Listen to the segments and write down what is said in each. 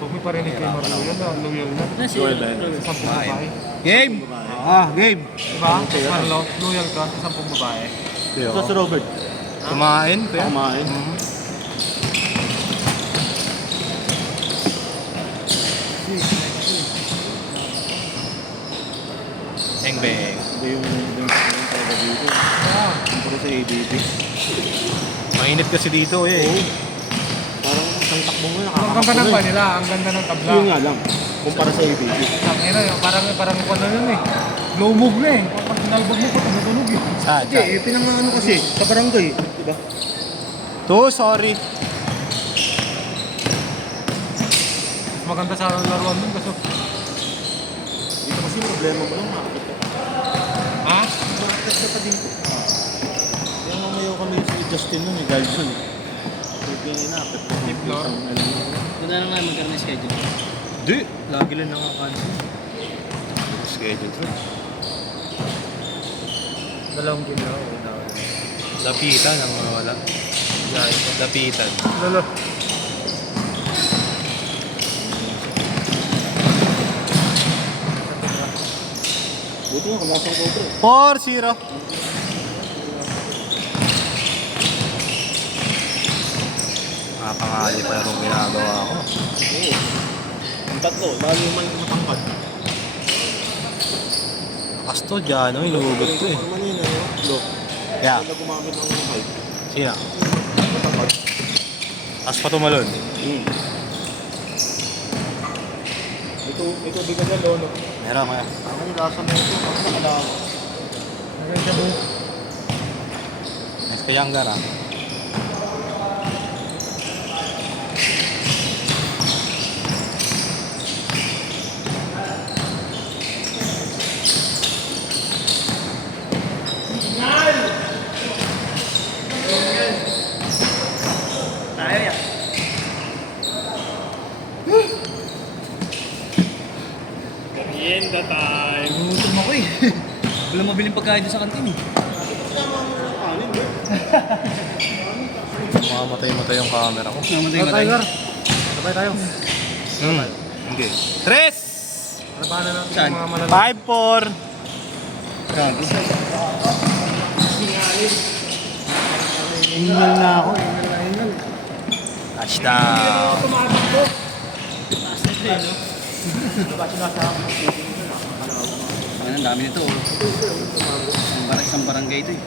Huwag may parinig kay Maruyan na, loyal na. Loyal na. Sa 10 babae. Game! Game! Diba? Marlo, loyal ka sa 10 babae. So si Robert, Kumain, pre. kumain. Beng beng. Hindi yung talaga dito. Yung puro sa ADP. Mainit kasi dito eh. Parang isang takbo mo Ang ganda ng pa nila, ang ganda ng tabla. Yun nga lang, kumpara sa ADP. Tangina, parang ano yun eh. Low move na eh. Pag nalbog mo pa, tumutunog eh. Saan? Hindi, pinangaano kasi, sa barangay, diba? Sorry. Maganda sa laruan dun kasi. Dito kasi problema mo lang, makakit ka. Ha? Makakit ka pa dito. Kaya mamayaw kami si Justin nun eh, dahil dun. Kaya inakit ko. Tip floor. Doon na lang namin magkaroon ng schedule. Di. Lagi lang nakakancel. Schedule ko. Dalawang ginawa. Lapitan ang mga wala. Lapitan. Lalo. Buti nga, kumasang ko ito. 4-0. Pangali pa yung ginagawa ko. Oo. Ang tatlo, lalo yung matangkad. Kasto dyan, inuubot ko eh. Ano man yun eh, look. Yeah. Kaya gumamit ng height. Sino? Matangkad. As pa tumalon. Ito di ka dyan, no? Meron kaya. Ano yung lasa na ito? Ako nakalawa. Naganda mo. Nice kayang gara. Merienda time. Gutom ako eh. Wala mabiling pagkain doon sa kantin eh. Mamamatay-matay yung camera ko. Namatay matay. Sabay tayo. Okay. 3! Labanan natin Saan? yung mga malalaki. 5-4. Gago. Ingal na ako. Touchdown. Ang dami nito. Isang barangay ito eh.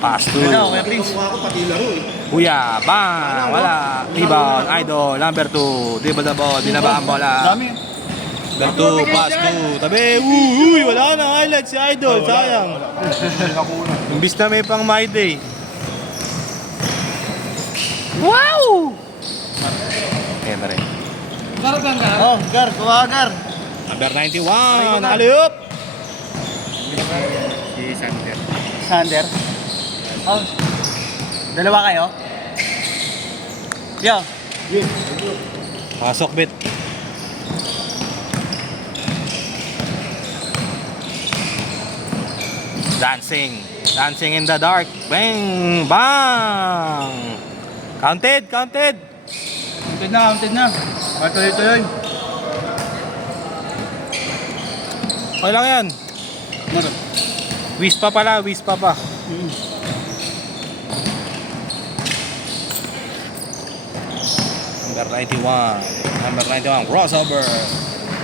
Pass to. Ano, Kuya Prince? Ako pati laro eh. Kuya, bang! Wala. Rebound, idol. Number 2. Dribble the ball. Binaba ang bola. Dami. Number 2, pass to. Tabi. Uy, wala na highlight si idol. Sayang. Imbis na may pang my day. Wow! Okay, pare. Oh, Gar, kuha Gar. Number 91. Alley-oop. Si Sander. Sander. Oh. Dalawa kayo? Yo. Pasok, bit. Dancing. Dancing in the dark. Bang! Bang! Counted! Counted! Counted na. Tuloy-tuloy. Okay lang yan. Ano? Wispa pala. Wispa pa. Number 91. Number 91. Crossover.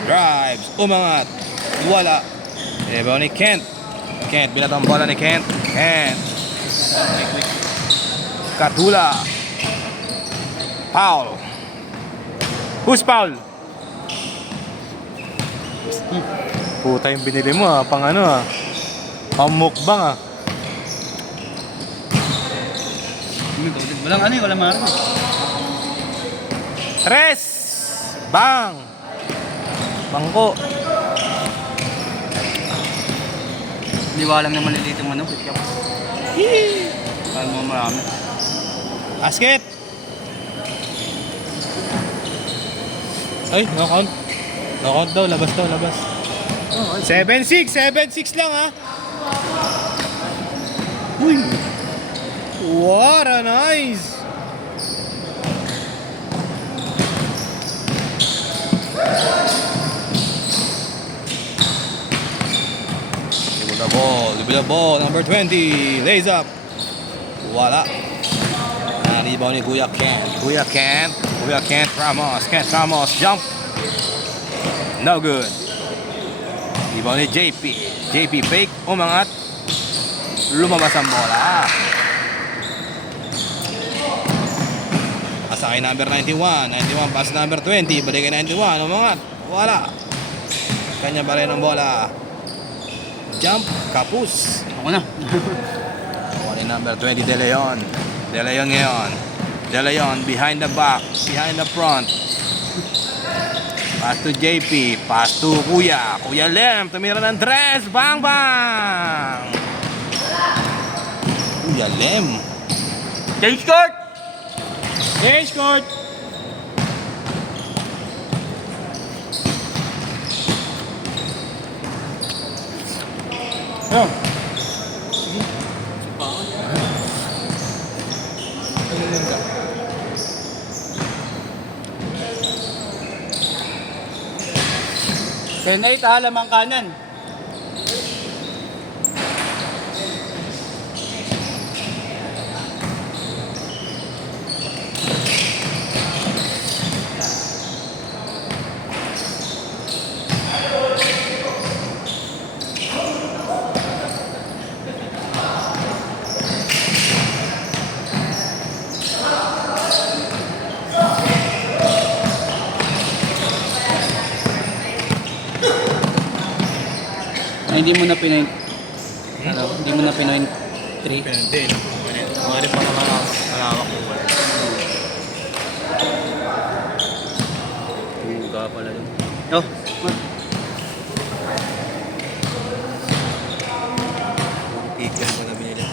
Drives. Umangat. Wala. Eba ni Kent. Kent. Binatang bola ni Kent. Kent. Katula. Foul. Who's foul? Puta yung binili mo ah. Pang ano ah. Pang mukbang ah. Walang ano eh, walang maro. Tres! Bang! Bangko. Hindi ko alam na maliliit yung manok. Alam mo marami. Basket! Ay, no count. No count daw, labas daw, labas. 7-6, 7-6 lang ha. Uy! What a nice! Give the ball, number 20, lays up. Wala. Rebound ni Kuya Kent Ramos, jump. No good. Rebound ni JP fake, umangat. Lumabas ang bola. Asa kay number 91 pass number 20, balik kay 91, umangat. Wala. Kanya pa rin ang bola. Jump, kapus. Ako na. Wala number 20, De Leon ngayon. De Leon behind the back, behind the front. Pass to JP, pass to Kuya Lem, tumira ng 3, bang bang. Kuya Lem. Change court! Ayun. Sige. 10-8 ha, lamang kanan. Hindi mo na pinoint. Ano? Hindi mo na pinoint 3. Hindi. Mga rin pa malawak mo. Huga pala dun. Oh, Kicker mo na binili.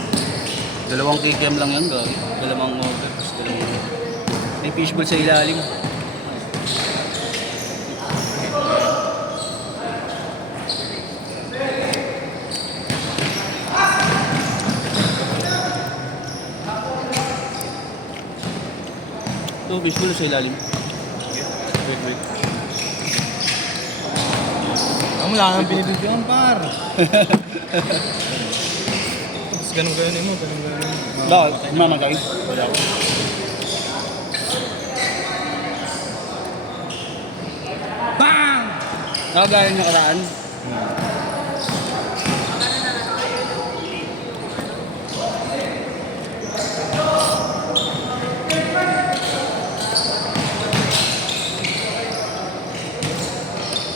dalawang kikem lang yan, gagi. Dalawang over, tapos dalawang... May fishbowl sa ilalim. Ito, fishbowl sa ilalim. Wait. Wala nang binibigyan, par. Tapos ganun mo. Bakit? Mamatay. Wala ko. Bang! Nakagaya niya karaan.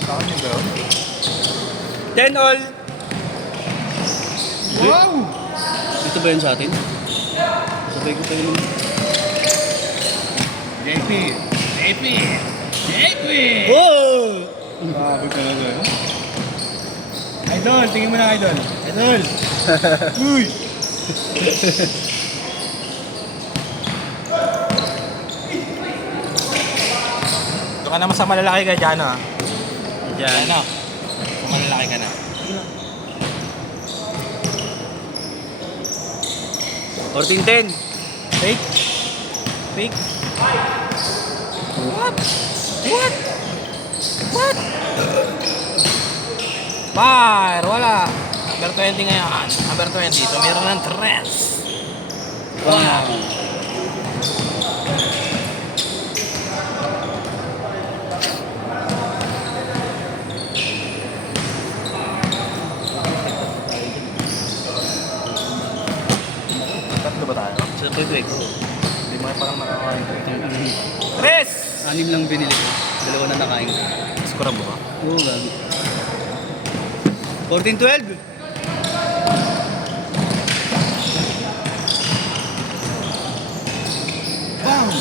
Saan yung gawin? 10 all. Wow! Ito ba yun sa atin? Sabay ko tayo naman. JP! Oh! Grabe talaga eh. Idol, tingin mo na idol. Idol! Uy! Ito ka naman sa malalaki ka dyan ah. Diyan. Ano? Kung malalaki ka na. 14-10. Fake? Fake? What? Fire! Wala! Number 20 ngayon. Number 20. Tumira ng 3. Wow. Tatlo ba tayo? Sa tuwig. Hindi mo parang nakakain. 3! 6 lang binili ko. Dalawa na nakain ko. Skora mo ba? Oo, gabi. 14-12. Bang!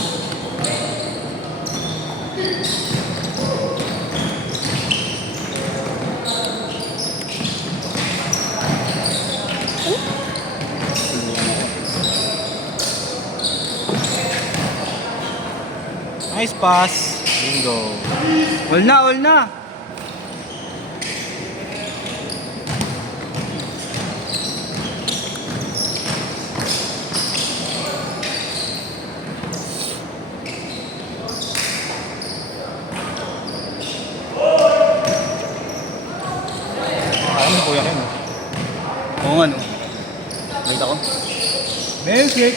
Nice pass. Bingo. All na. ko. Music.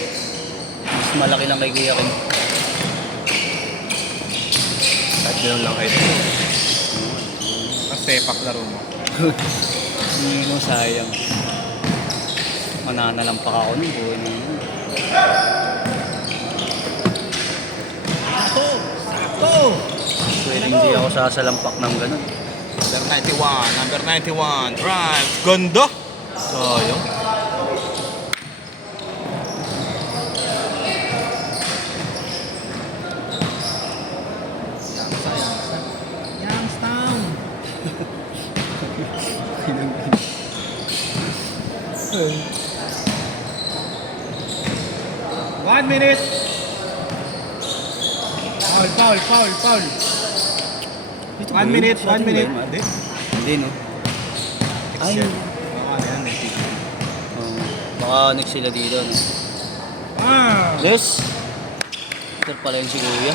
Mas malaki lang kay Kuya Kim. Kahit gano'n lang kayo. Ang sepak laro mo. Hindi mo sayang. Mananalampak ako ng buhay na yun. Pwede hindi ako sasalampak ng ganun. Number 91, drive. Ganda! Sayang. Youngstown. 1 minute. Foul. 1 minute, 1 minute. Hindi. Hindi, no? Ay, Ano yan? baka next sila dito, no? Ah. Yes! Ito pala yung si Kuya.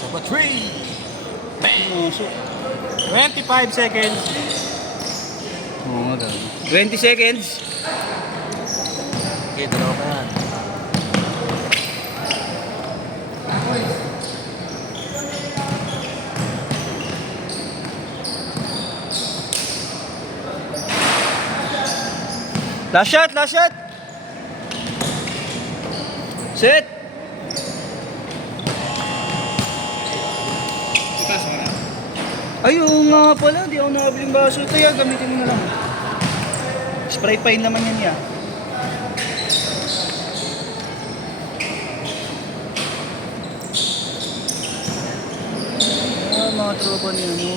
Sa 3. Oh, so, 25 seconds. oo nga gano'n. 20 seconds. Okay, dalawa pa yan. Last shot, last shot! Set! Ay, oo nga pala. Di ako nakabiling baso. Ito ya, gamitin mo na lang. Spray paint naman yan ya. Ah, mga tropa niya, no?